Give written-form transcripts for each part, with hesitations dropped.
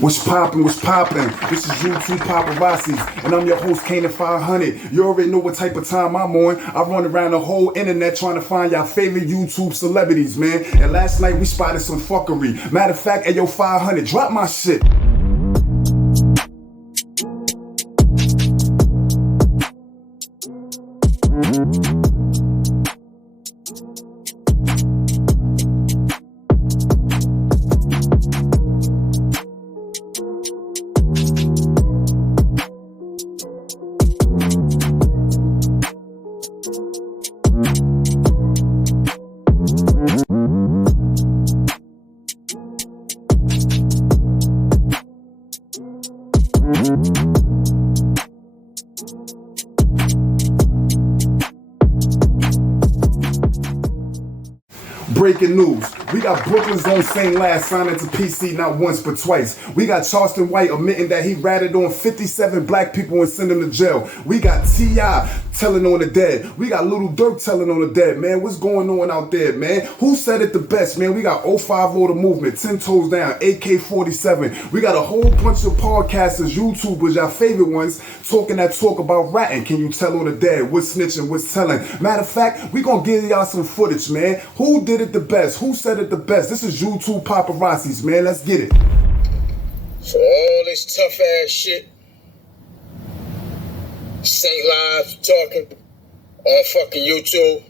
What's poppin', what's poppin'? This is YouTube Paparazzi, and I'm your host, Kanan 500. You already know what type of time I'm on. I run around the whole internet trying to find y'all favorite YouTube celebrities, man. And last night we spotted some fuckery. Matter of fact, hey yo, 500, drop my shit. Breaking news. We got Brooklyn's own St. Laz signing to PC not once but twice. We got Charleston White admitting that he ratted on 57 black people and sent them to jail. We got T.I. telling on the dead. We got Little Durk telling on the dead, man. What's going on out there, man? Who said it the best, man? We got 050 The Movement, 10 Toes Down, AK-47. We got a whole bunch of podcasters, YouTubers, our favorite ones, talking that talk about ratting. Can you tell on the dead? What's snitching? What's telling? Matter of fact, we gonna give y'all some footage, man. Who did it the best? Who said it the best? This is YouTube Paparazzis, man. Let's get it. For all this tough ass shit, St. Laz talking on fucking YouTube.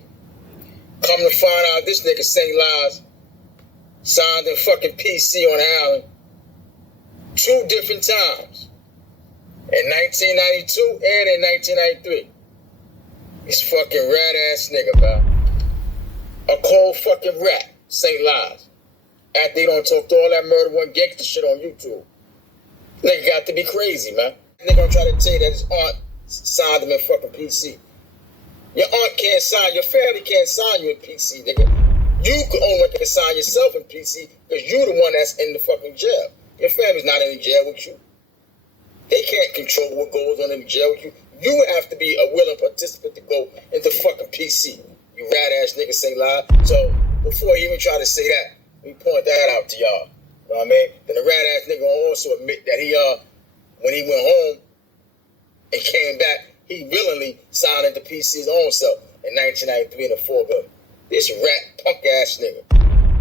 Come to find out this nigga St. Laz signed a fucking PC on Allen 2 different times. In 1992 and in 1993. This fucking rat ass nigga, man. A cold fucking rat, St. Laz. After they don't talk to all that murder one gangster shit on YouTube. Nigga got to be crazy, man. Nigga gonna try to tell you that his aunt signed him in fucking PC. Your aunt can't sign, your family can't sign you in PC, nigga. You only can sign yourself in PC because you the one that's in the fucking jail. Your family's not in the jail with you. They can't control what goes on in the jail with you. You have to be a willing participant to go into fucking PC. You rat ass nigga St. Laz. So before he even try to say that, we point that out to y'all. You know what I mean? Then the rat ass nigga also admit that he when he went home and came back, he willingly signed into PC's own self in 1993 in a 4-gun. This rat punk ass nigga.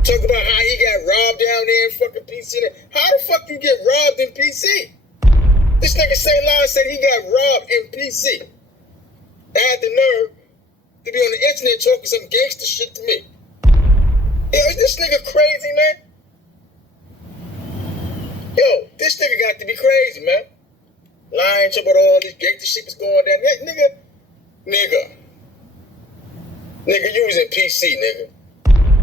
Talk about how he got robbed down there in fucking PC. How the fuck you get robbed in PC? This nigga St. Laz said he got robbed in PC. I had the nerve to be on the internet talking some gangster shit to me. Yo, is this nigga crazy, man? Yo, this nigga got to be crazy, man. Lying to about all this gangster shit was going down. Nigga, you was in PC, nigga.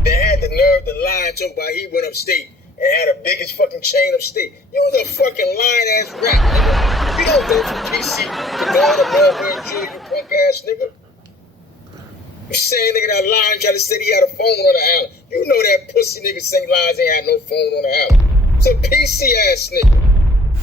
They had the nerve to lie to about he went upstate and had the biggest fucking chain upstate. You was a fucking lying ass rat, nigga. You don't go from PC to go to Norway jail, you punk ass nigga. You saying nigga that lying trying to say he had a phone on the island. You know that pussy nigga St. Laz ain't had no phone on the island. It's a PC ass nigga.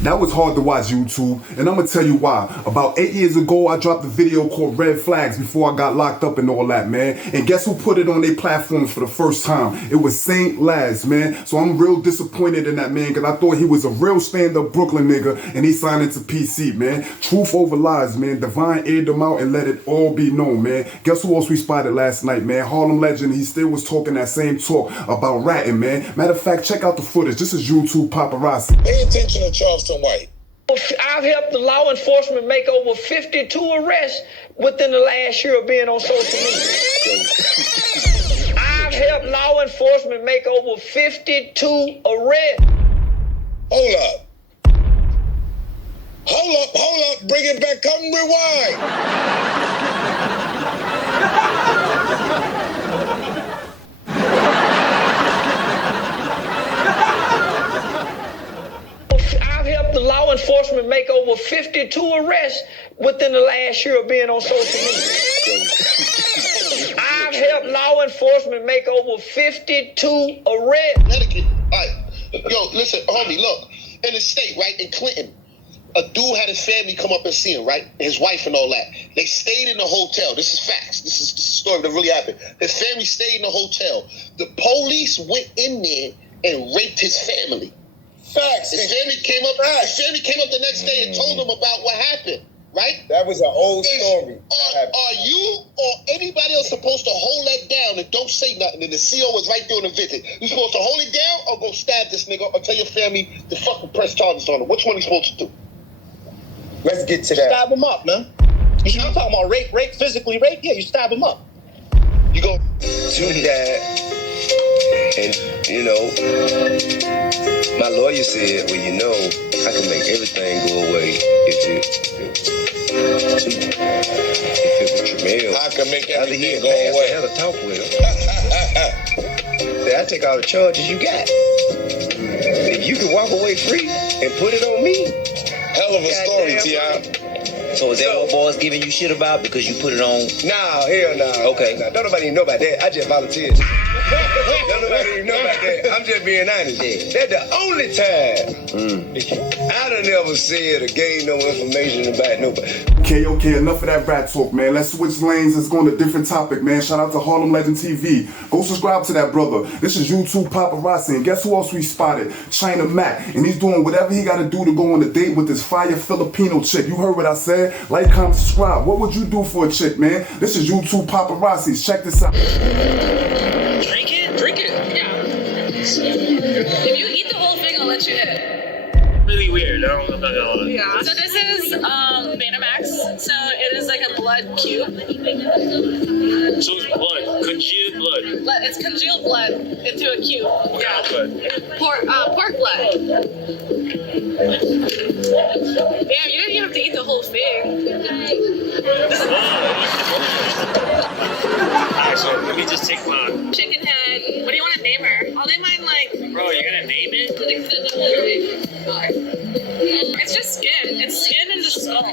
That was hard to watch, YouTube, and I'm gonna tell you why. About 8 years ago, I dropped a video called Red Flags before I got locked up and all that, man. And guess who put it on their platforms for the first time? It was St. Laz, man. So I'm real disappointed in that, man, because I thought he was a real stand-up Brooklyn nigga, and he signed into PC, man. Truth over lies, man. Divine aired them out and let it all be known, man. Guess who else we spotted last night, man? Harlem legend. He still was talking that same talk about ratting, man. Matter of fact, check out the footage. This is YouTube Paparazzi. Pay attention to Charleston White. I've helped the law enforcement make over 52 arrests within the last year of being on social media. I've helped law enforcement make over 52 arrests. Hold up. Bring it back. Come rewind. The law enforcement make over 52 arrests within the last year of being on social media. I've helped law enforcement make over 52 arrests. Connecticut. All right. Yo, listen, homie, look. In the state, right, in Clinton, a dude had his family come up and see him, right? His wife and all that. They stayed in the hotel. This is facts. This is the story that really happened. His family stayed in the hotel. The police went in there and raped his family. facts. His family came up. His family came up the next day and told him about what happened. Right? That was an old story. Are you or anybody else supposed to hold that down and don't say nothing? And the CO was right there on the visit. You supposed to hold it down or go stab this nigga or tell your family to fucking press charges on him? Which one are you supposed to do? Let's get to that. Stab him up, man. I'm talking about rape, physically rape. Yeah, you stab him up. You go to that, and you know, my lawyer said, well, you know, I can make everything go away if it was Tramiel. I can make everything go away. I had a talk with him. Say, I take all the charges you got. If you can walk away free and put it on me. Hell of a story, T.I. So is that what boys giving you shit about because you put it on? No, hell no. Okay. No, don't nobody even know about that. I just volunteered. Don't nobody even know about that. I'm just being honest. Yeah. That's the only time I done never said or gave no information about nobody. Okay, enough of that rat talk, man. Let's switch lanes. Let's go on a different topic, man. Shout out to Harlem Legend TV. Go subscribe to that brother. This is YouTube Paparazzi. And guess who else we spotted? China Mac. And he's doing whatever he got to do to go on a date with this fire Filipino chick. You heard what I said? Like, comment, subscribe. What would you do for a chick, man? This is YouTube Paparazzi. Check this out. Drink it? Drink it. Yeah. If you eat the whole thing, I'll let you hit it. Really weird. I'm not gonna lie. Yeah. So this is Betamax. So it is like a blood cube. So it's blood, congealed blood. It's congealed blood into a cube. What kind of blood? Pork blood. Damn, you didn't even have to eat the whole thing. Actually, let me just take mine. Chicken head. What do you want to name her? I'll name mine like. Bro, you're gonna name it? It's just skin. It's skin and the skull. I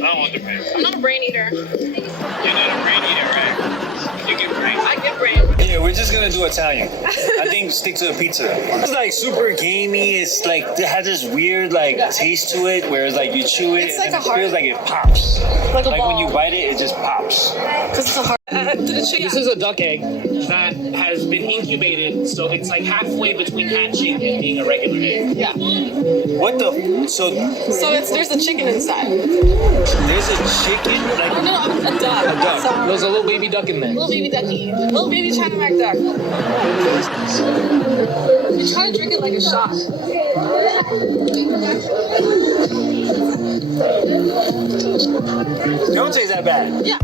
don't want the brain. I'm not a brain eater. You're not a brain eater, right? You get brain. I get brain. Yeah, we're just gonna do Italian. I think stick to a pizza. It's like super gamey. It's like it has this weird like taste to it, where it's like you chew it, It's like and a it heart. feels like it pops. Like a Like ball. when you bite it, it just pops. Because it's a heart. This is a duck egg that has been incubated, so it's like halfway between hatching and being a regular egg. Yeah. What the? So There's a chicken inside. there's a chicken like Oh no, a duck. a duck. Sorry. There's a little baby duck in there. Little baby ducky. Little baby China Mac duck. You try to drink it like a shot. Don't taste that bad. Yeah.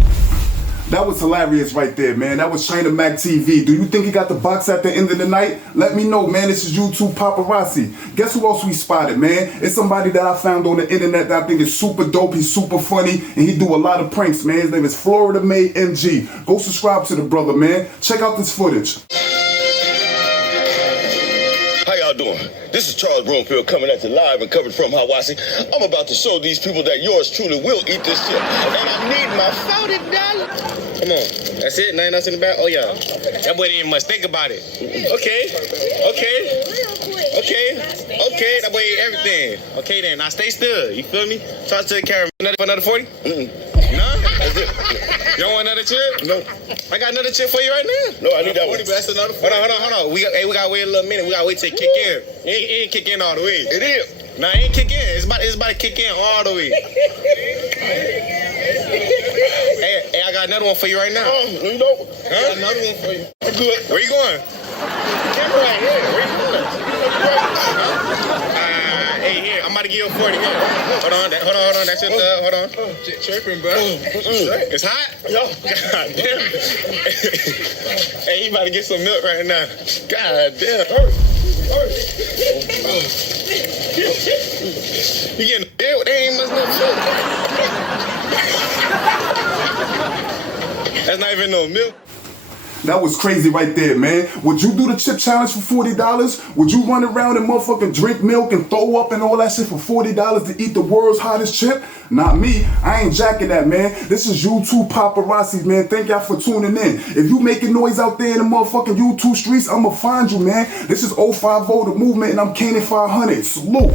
That was hilarious right there, man. That was China Mac TV. Do you think he got the box at the end of the night? Let me know, man. This is YouTube Paparazzi. Guess who else we spotted, man? It's somebody that I found on the internet that I think is super dope. He's super funny, and he do a lot of pranks, man. His name is Florida Made MG. Go subscribe to the brother, man. Check out this footage. How y'all doing? This is Charles Broomfield coming at you live and covered from Hawaii. I'm about to show these people that yours truly will eat this shit. And I need my $40. Come on. That's it? Nothing else in the back? Oh, yeah. That boy didn't even much think about it. Okay. That boy ate everything. Okay, then. Now stay still. You feel me? Talk to the camera. Another 40? Nah? That's it. You don't want another chip? No. I got another chip for you right now. No, I need that one. That's another 40. Hold on. We gotta wait a little minute. We gotta wait till it kick in. It ain't kick in all the way. It is. Nah, it ain't kick in. It's about to kick in all the way. Hey, I got another one for you right now. You know. Huh? I got another one for you. Good. Where you going? Camera right here. Where you going? Hey, here. I'm about to give you a 40 here. Hold on. That's your thug. Hold on. Chirping, bro. It's hot? Yo. God damn. Hey, he about to get some milk right now. God damn. You getting there? They ain't much milk. That's not even no milk. That was crazy right there, man. Would you do the chip challenge for $40? Would you run around and motherfucking drink milk and throw up and all that shit for $40 to eat the world's hottest chip? Not me. I ain't jacking that, man. This is YouTube Paparazzi, man. Thank y'all for tuning in. If you making noise out there in the motherfucking YouTube streets, I'ma find you, man. This is 050 The Movement, and I'm Kanan 500. Salute.